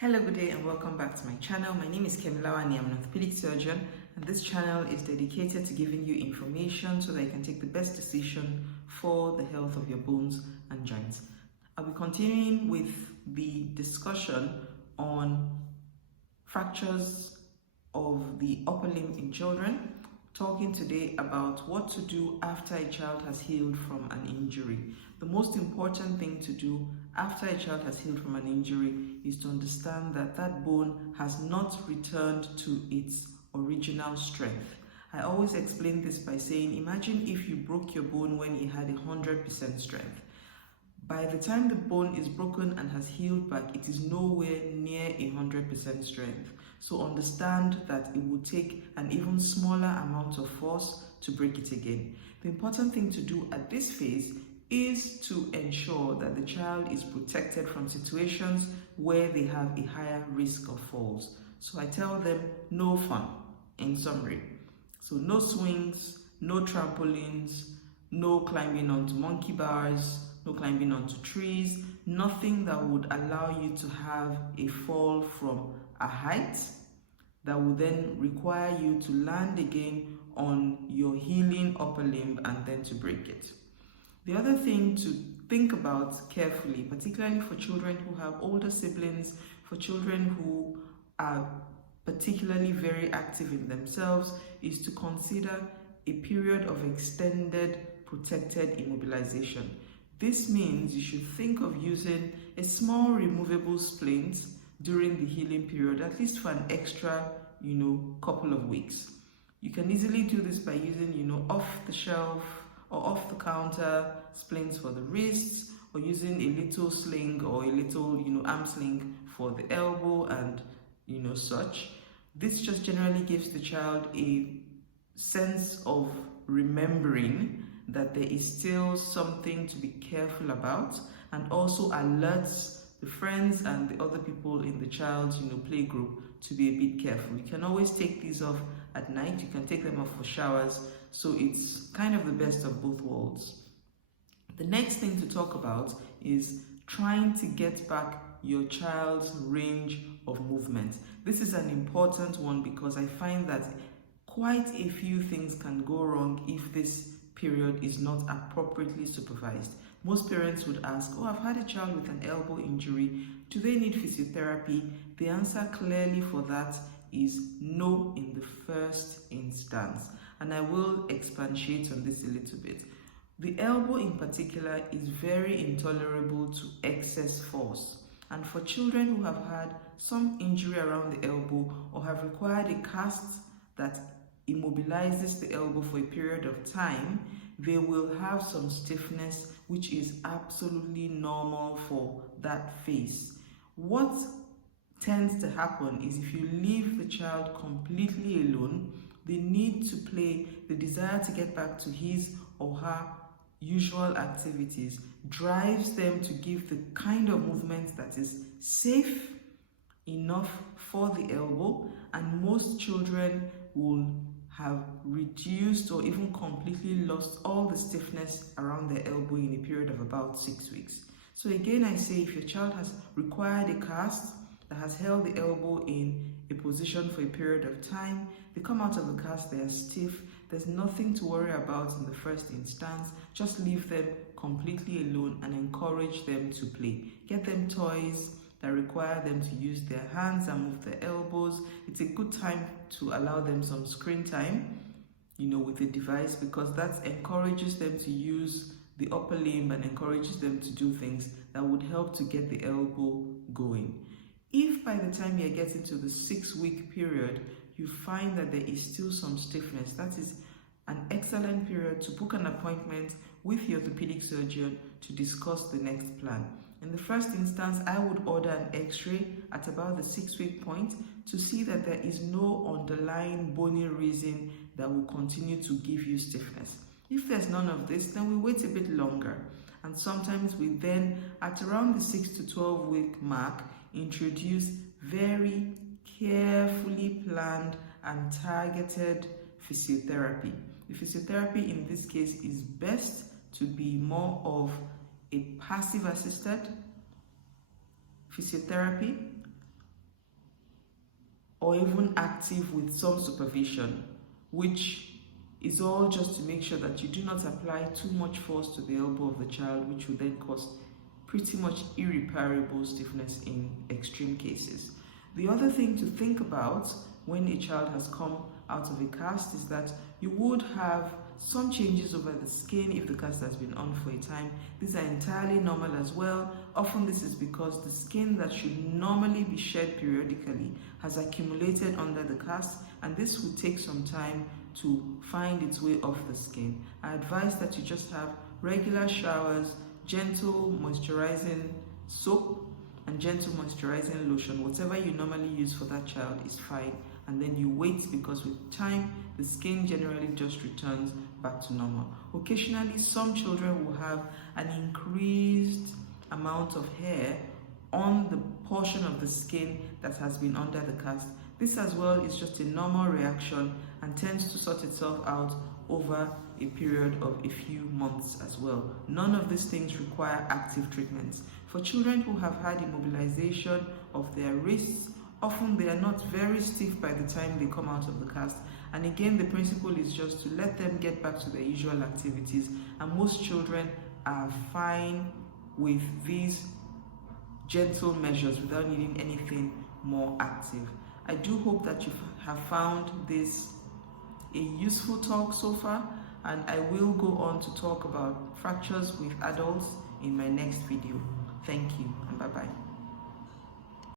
Hello, good day and welcome back to my channel. My name is Kemilawani. I'm an orthopedic surgeon, and this channel is dedicated to giving you information so that you can take the best decision for the health of your bones and joints. I'll be continuing with the discussion on fractures of the upper limb in children, talking today about what to do after a child has healed from an injury. The most important thing to do after a child has healed from an injury is to understand that that bone has not returned to its original strength. I always explain this by saying, imagine if you broke your bone when it had 100% strength. By the time the bone is broken and has healed back, it is nowhere near 100% strength. So understand that it will take an even smaller amount of force to break it again. The important thing to do at this phase is to ensure that the child is protected from situations where they have a higher risk of falls. So I tell them no fun, in summary. So no swings, no trampolines, no climbing onto monkey bars, no climbing onto trees, nothing that would allow you to have a fall from a height that would then require you to land again on your healing upper limb and then to break it. The other thing to think about carefully, particularly for children who have older siblings, for children who are particularly very active in themselves, is to consider a period of extended protected immobilization. This means you should think of using a small removable splint during the healing period, at least for an extra, couple of weeks. You can easily do this by using, off-the-shelf or off-the-counter splints for the wrists, or using a little sling or a little, arm sling for the elbow and, such. This just generally gives the child a sense of remembering that there is still something to be careful about, and also alerts the friends and the other people in the child's play group to be a bit careful. You can always take these off at night. You can take them off for showers, so it's kind of the best of both worlds. The next thing to talk about is trying to get back your child's range of movement. This is an important one because I find that quite a few things can go wrong if this period is not appropriately supervised. Most parents would ask, I've had a child with an elbow injury. Do they need physiotherapy? The answer clearly for that is no in the first instance. And I will expatiate on this a little bit. The elbow in particular is very intolerable to excess force. And for children who have had some injury around the elbow or have required a cast that immobilizes the elbow for a period of time, they will have some stiffness, which is absolutely normal for that phase. What tends to happen is if you leave the child completely alone, the need to play, the desire to get back to his or her usual activities drives them to give the kind of movement that is safe enough for the elbow, and most children will have reduced or even completely lost all the stiffness around their elbow in a period of about 6 weeks. So again, I say if your child has required a cast that has held the elbow in a position for a period of time, they come out of the cast, they are stiff, there's nothing to worry about in the first instance. Just leave them completely alone and encourage them to play. Get them toys that require them to use their hands and move their elbows. It's a good time to allow them some screen time, with the device, because that encourages them to use the upper limb and encourages them to do things that would help to get the elbow going. If by the time you're getting to the 6-week period, you find that there is still some stiffness, that is an excellent period to book an appointment with your orthopedic surgeon to discuss the next plan. In the first instance, I would order an x-ray at about the 6-week point to see that there is no underlying bony reason that will continue to give you stiffness. If there's none of this, then we wait a bit longer. And sometimes we then, at around the 6 to 12-week mark, introduce very carefully planned and targeted physiotherapy. The physiotherapy in this case is best to be more of a passive assisted physiotherapy or even active with some supervision, which is all just to make sure that you do not apply too much force to the elbow of the child, which will then cause pretty much irreparable stiffness in extreme cases. The other thing to think about when a child has come out of a cast is that you would have some changes over the skin if the cast has been on for a time. These are entirely normal as well. Often this is because the skin that should normally be shed periodically has accumulated under the cast, and this will take some time to find its way off the skin. I advise that you just have regular showers, gentle moisturizing soap and gentle moisturizing lotion. Whatever you normally use for that child is fine, and then you wait, because with time the skin generally just returns back to normal. Occasionally some children will have an increased amount of hair on the portion of the skin that has been under the cast. This as well is just a normal reaction and tends to sort itself out over a period of a few months as well. None of these things require active treatments. For children who have had immobilization of their wrists, often they are not very stiff by the time they come out of the cast. And again, the principle is just to let them get back to their usual activities. And most children are fine with these gentle measures without needing anything more active. I do hope that you have found this a useful talk so far, and I will go on to talk about fractures with adults in my next video. Thank you and bye-bye.